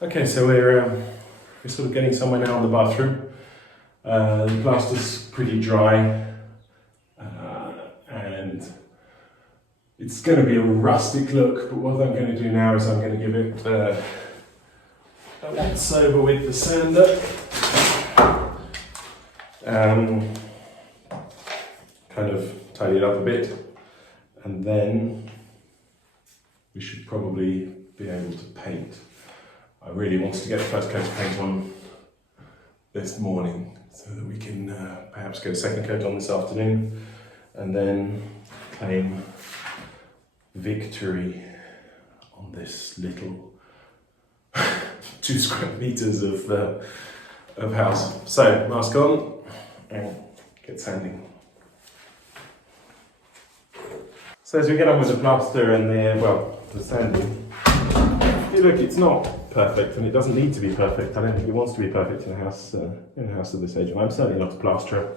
Okay, so we're sort of getting somewhere now in the bathroom. The plaster's pretty dry, and it's going to be a rustic look, but what I'm going to do now is I'm going to give it a once over with the sander. Kind of tidy it up a bit, and then we should probably be able to paint. I really wanted to get the first coat of paint on this morning so that we can perhaps get a second coat on this afternoon and then claim victory on this little 2 square meters of house. So, mask on and get sanding. So as we get on with the plaster and the sanding, look, it's not perfect and it doesn't need to be perfect. I don't think it wants to be perfect in a house of this age, and I'm certainly not a plasterer.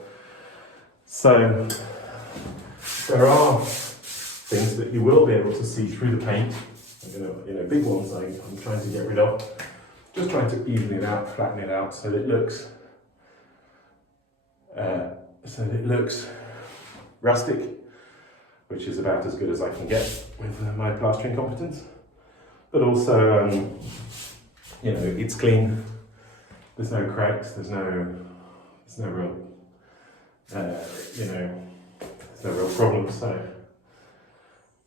So there are things that you will be able to see through the paint. Big ones I'm trying to get rid of. Just trying to even it out, flatten it out so that it looks rustic, which is about as good as I can get with my plastering competence. But also, it's clean. There's no cracks. There's no real, there's no real problem. So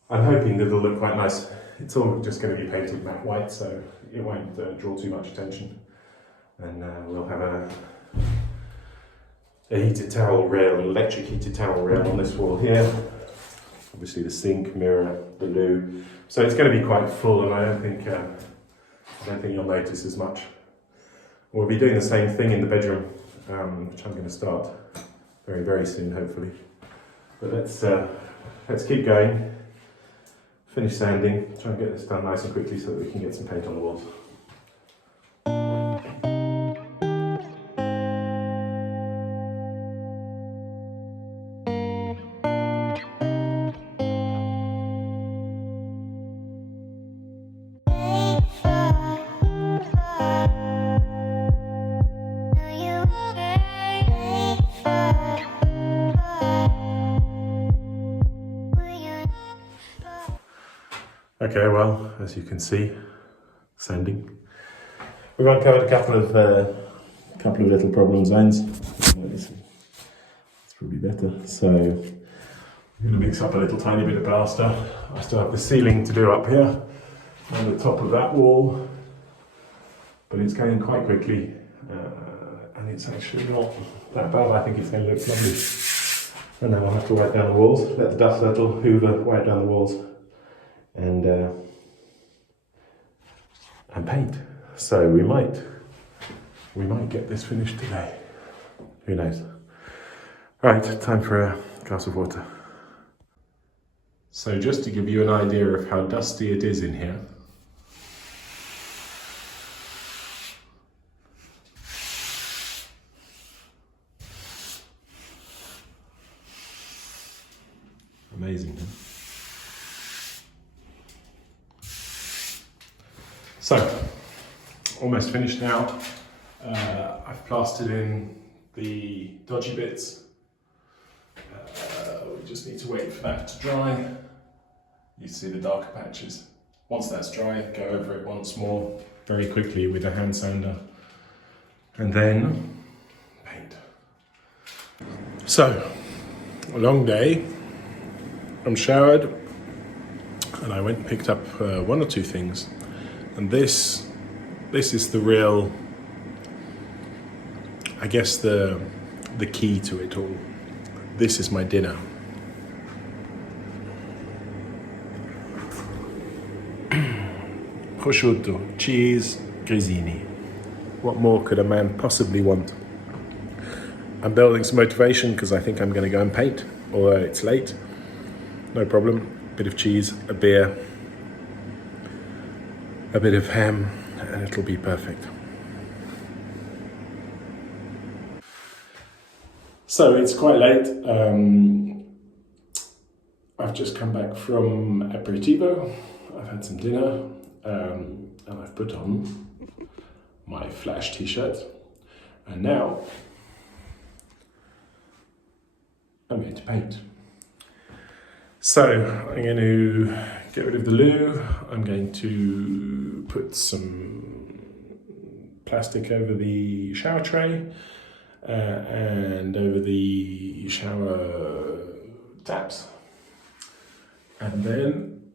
I'm hoping that it'll look quite nice. It's all just going to be painted matte white, so it won't draw too much attention. And we'll have a heated towel rail, an electric heated towel rail on this wall here. Obviously the sink, mirror, the loo. So it's going to be quite full, and I don't think you'll notice as much. We'll be doing the same thing in the bedroom, which I'm going to start very, very soon, hopefully. But let's keep going. Finish sanding, try and get this done nice and quickly so that we can get some paint on the walls. Okay, well, as you can see, sanding. We've uncovered a couple of little problem zones. It's probably better. So I'm going to mix up a little tiny bit of plaster. I still have the ceiling to do up here on the top of that wall, but it's going quite quickly, and it's actually not that bad. I think it's going to look lovely. And then I'll have to wipe down the walls, let the dust settle, hoover, wipe down the walls, and paint. So we might get this finished today. Who knows? Right, time for a glass of water. So just to give you an idea of how dusty it is in here, amazing, huh? So, almost finished now. I've plastered in the dodgy bits. We just need to wait for that to dry. You see the darker patches. Once that's dry, go over it once more, very quickly with a hand sander, and then paint. So, a long day. I'm showered, and I went and picked up 1 or 2 things. And this is the real, I guess, the key to it all. This is my dinner. Prosciutto, cheese, grissini. What more could a man possibly want? I'm building some motivation because I think I'm going to go and paint, although it's late. No problem. Bit of cheese, a beer, a bit of ham, and it'll be perfect. So it's quite late. I've just come back from aperitivo. I've had some dinner, and I've put on my Flash t-shirt. And now I'm going to paint. So I'm going to get rid of the loo. I'm going to put some plastic over the shower tray and over the shower taps. And then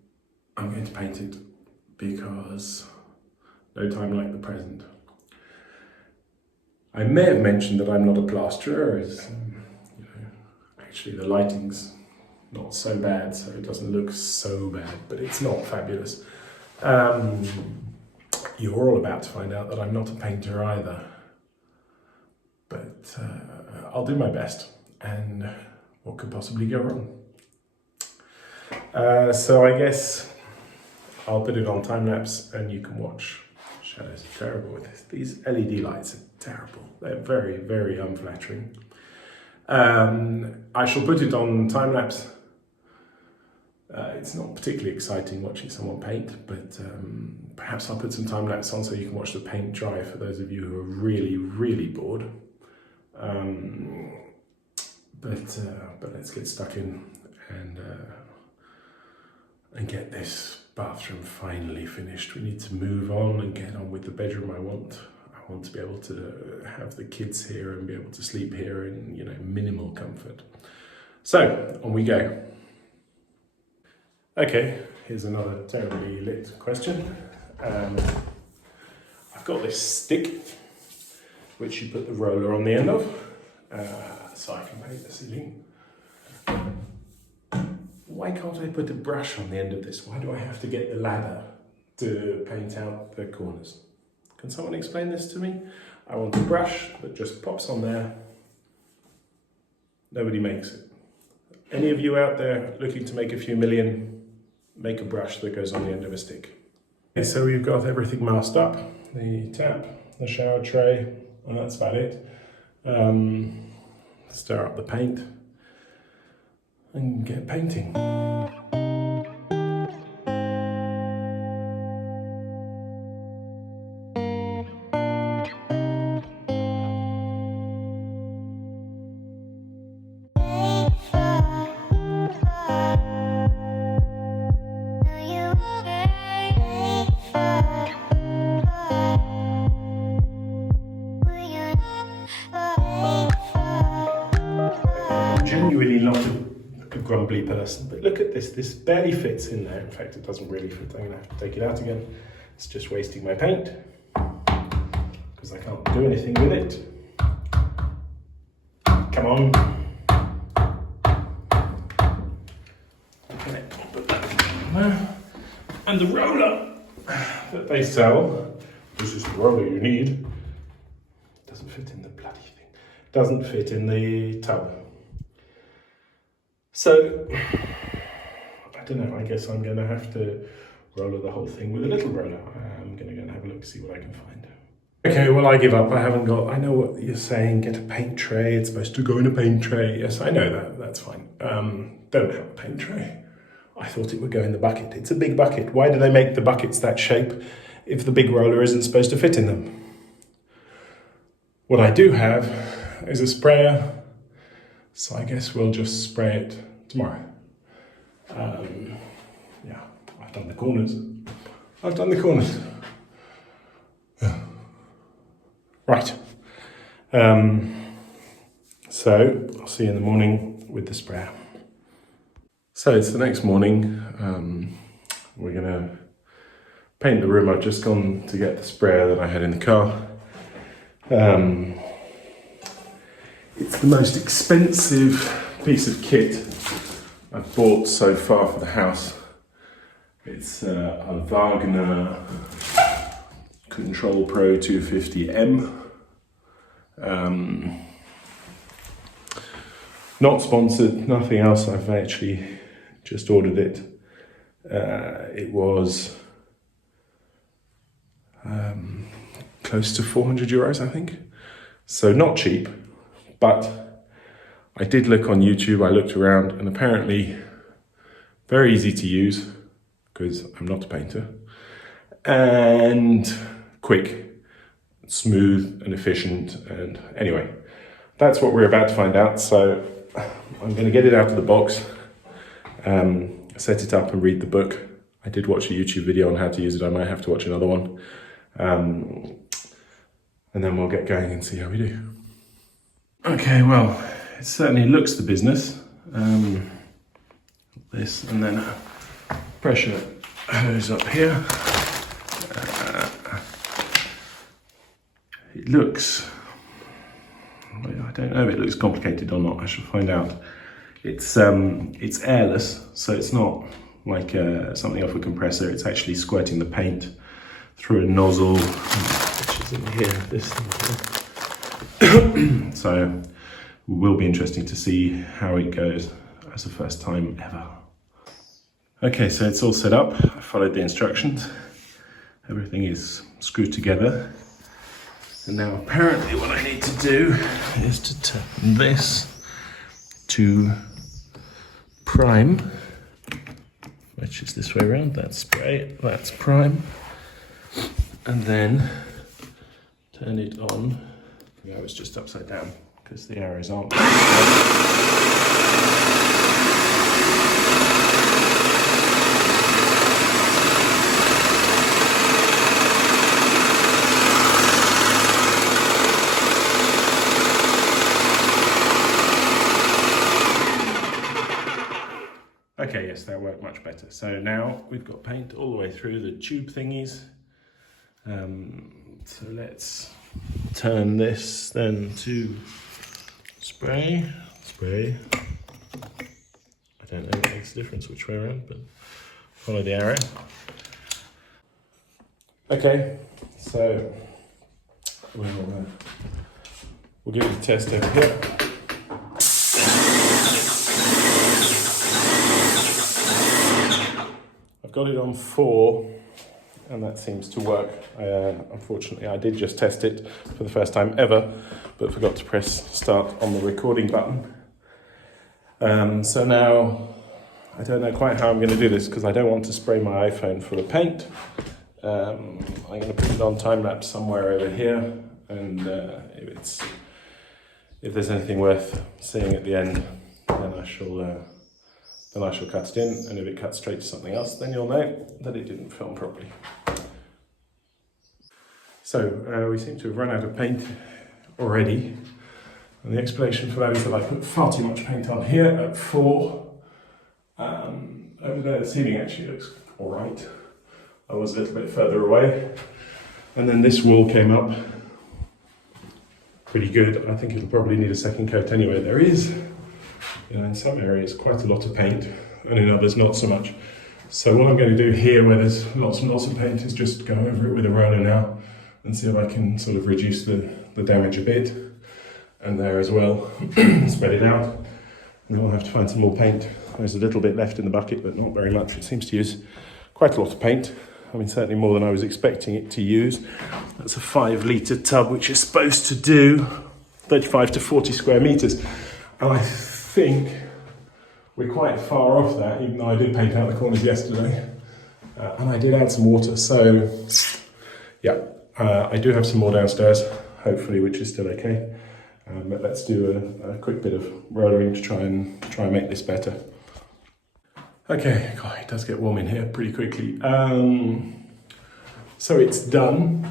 I'm going to paint it because no time like the present. I may have mentioned that I'm not a plasterer, as you know, actually the lighting's not so bad, so it doesn't look so bad, but it's not fabulous. You're all about to find out that I'm not a painter either, but I'll do my best, and what could possibly go wrong? So I guess I'll put it on time-lapse and you can watch. Shadows are terrible with this. These LED lights are terrible. They're very, very unflattering. I shall put it on time-lapse. It's not particularly exciting watching someone paint, but perhaps I'll put some time-lapse on so you can watch the paint dry for those of you who are really, really bored. But let's get stuck in and get this bathroom finally finished. We need to move on and get on with the bedroom. I want to be able to have the kids here and be able to sleep here in, you know, minimal comfort. So on we go. Okay, here's another terribly lit question. I've got this stick which you put the roller on the end of, so I can paint the ceiling. Why can't I put a brush on the end of this? Why do I have to get the ladder to paint out the corners? Can someone explain this to me? I want a brush that just pops on there. Nobody makes it. Any of you out there looking to make a few million, make a brush that goes on the end of a stick. Okay, so we've got everything masked up. The tap, the shower tray, and that's about it. Stir up the paint and get painting. Genuinely not a grumbly person, but look at this barely fits in there. In fact, it doesn't really fit. I'm gonna have to take it out again. It's just wasting my paint because I can't do anything with it. Come on. Okay, I'll put that there. And the roller that they sell, this is the roller you need, doesn't fit in the bloody thing. Doesn't fit in the tub. So, I don't know, I guess I'm going to have to roller the whole thing with a little roller. I'm going to go and have a look to see what I can find. Okay, well I give up. I know what you're saying, get a paint tray, it's supposed to go in a paint tray. Yes, I know that, that's fine. Don't have a paint tray. I thought it would go in the bucket. It's a big bucket. Why do they make the buckets that shape if the big roller isn't supposed to fit in them? What I do have is a sprayer, so I guess we'll just spray it tomorrow. Yeah, I've done the corners. Right. So I'll see you in the morning with the sprayer. So it's the next morning. We're gonna paint the room. I've just gone to get the sprayer that I had in the car. It's the most expensive piece of kit I've bought so far for the house. It's a Wagner Control Pro 250M. Not sponsored, nothing else. I've actually just ordered it. It was close to 400 euros, I think. So not cheap, but I did look on YouTube, I looked around, and apparently very easy to use because I'm not a painter, and quick, smooth and efficient. And anyway, that's what we're about to find out. So I'm going to get it out of the box, set it up and read the book. I did watch a YouTube video on how to use it. I might have to watch another one. And then we'll get going and see how we do. Okay, well, it certainly looks the business. This, and then a pressure hose up here. It looks, I don't know if it looks complicated or not. I should find out. It's airless, so it's not like something off a compressor. It's actually squirting the paint through a nozzle, which is in here, this thing here. So it will be interesting to see how it goes as the first time ever. Okay, so it's all set up. I followed the instructions. Everything is screwed together. And now apparently what I need to do is to turn this to prime, which is this way around. That's spray, that's prime. And then turn it on. No, it's just upside down because the arrows aren't. Okay, yes, that worked much better. So now we've got paint all the way through the tube thingies. So let's turn this then to spray. I don't know what makes a difference which way around, but follow the arrow. Okay, so we'll give it a test over here. I've got it on 4, and that seems to work. Unfortunately, I did just test it for the first time ever, but forgot to press start on the recording button. So now, I don't know quite how I'm going to do this because I don't want to spray my iPhone full of paint. I'm going to put it on time-lapse somewhere over here, and if there's anything worth seeing at the end, then I shall cut it in, and if it cuts straight to something else, then you'll know that it didn't film properly. So we seem to have run out of paint already, and the explanation for that is that I put far too much paint on here at 4. Over there the ceiling actually looks alright. I was a little bit further away, and then this wall came up pretty good. I think it'll probably need a second coat anyway. There is, in some areas, quite a lot of paint, and in others not so much. So what I'm going to do here, where there's lots and lots of paint, is just go over it with a roller now and see if I can sort of reduce the damage a bit. And there as well, spread it out. And then I'll have to find some more paint. There's a little bit left in the bucket, but not very much. It seems to use quite a lot of paint. I mean, certainly more than I was expecting it to use. That's a 5-litre tub, which is supposed to do 35 to 40 square metres. And I think we're quite far off that, even though I did paint out the corners yesterday. And I did add some water, so yeah, I do have some more downstairs, hopefully, which is still okay. But let's do a quick bit of rollering to try and make this better. Okay, God, it does get warm in here pretty quickly. So it's done,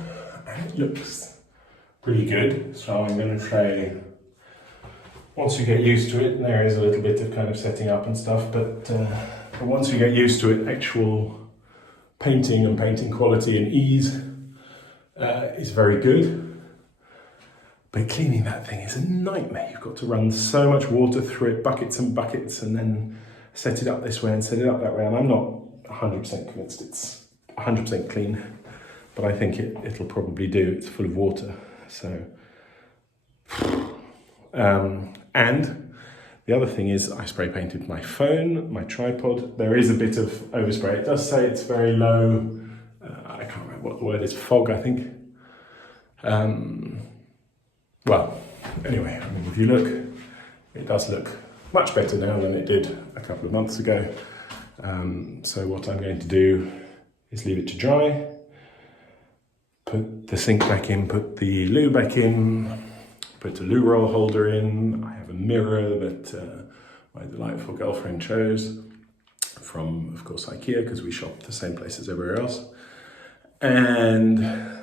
and it looks pretty good. So I'm going to say, once you get used to it, there is a little bit of kind of setting up and stuff, but once you get used to it, actual painting and painting quality and ease is very good. But cleaning that thing is a nightmare. You've got to run so much water through it, buckets and buckets, and then set it up this way and set it up that way. And I'm not 100% convinced it's 100% clean, but I think it'll probably do. It's full of water. So, and the other thing is I spray painted my phone, my tripod. There is a bit of overspray. It does say it's very low. I can't remember what the word is, fog, I think. Well, anyway, I mean, if you look, it does look much better now than it did a couple of months ago. So what I'm going to do is leave it to dry, put the sink back in, put the loo back in, put the loo roll holder in. I have a mirror that my delightful girlfriend chose from, of course, IKEA, because we shop the same place as everywhere else. And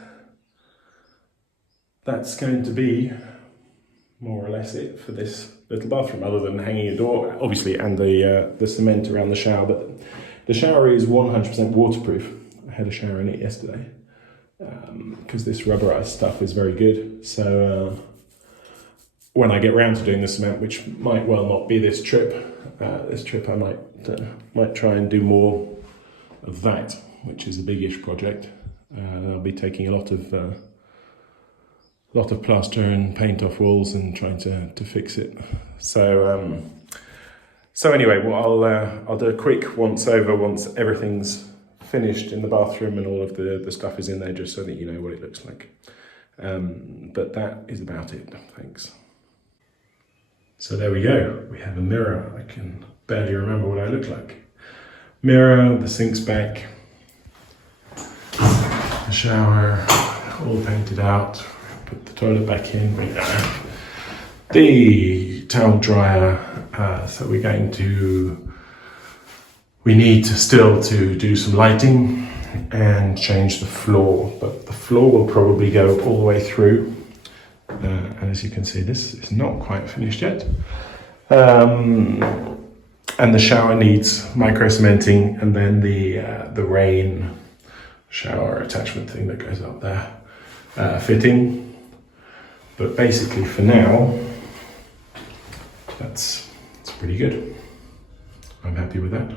that's going to be more or less it for this little bathroom, other than hanging a door, obviously, and the cement around the shower. But the shower is 100% waterproof. I had a shower in it yesterday because this rubberized stuff is very good. So when I get round to doing the cement, which might well not be this trip I might try and do more of that, which is a big-ish project. I'll be taking a lot of plaster and paint off walls and trying to fix it. So anyway, well, I'll do a quick once over once everything's finished in the bathroom and all of the stuff is in there, just so that you know what it looks like. But that is about it. Thanks. So there we go. We have a mirror. I can barely remember what I look like. Mirror, the sink's back, the shower, all painted out. Put the toilet back in. We have the towel dryer. So we need to still do some lighting and change the floor, but the floor will probably go all the way through. And as you can see, this is not quite finished yet. And the shower needs micro cementing, and then the rain shower attachment thing that goes up there, fitting. But basically for now, that's pretty good. I'm happy with that.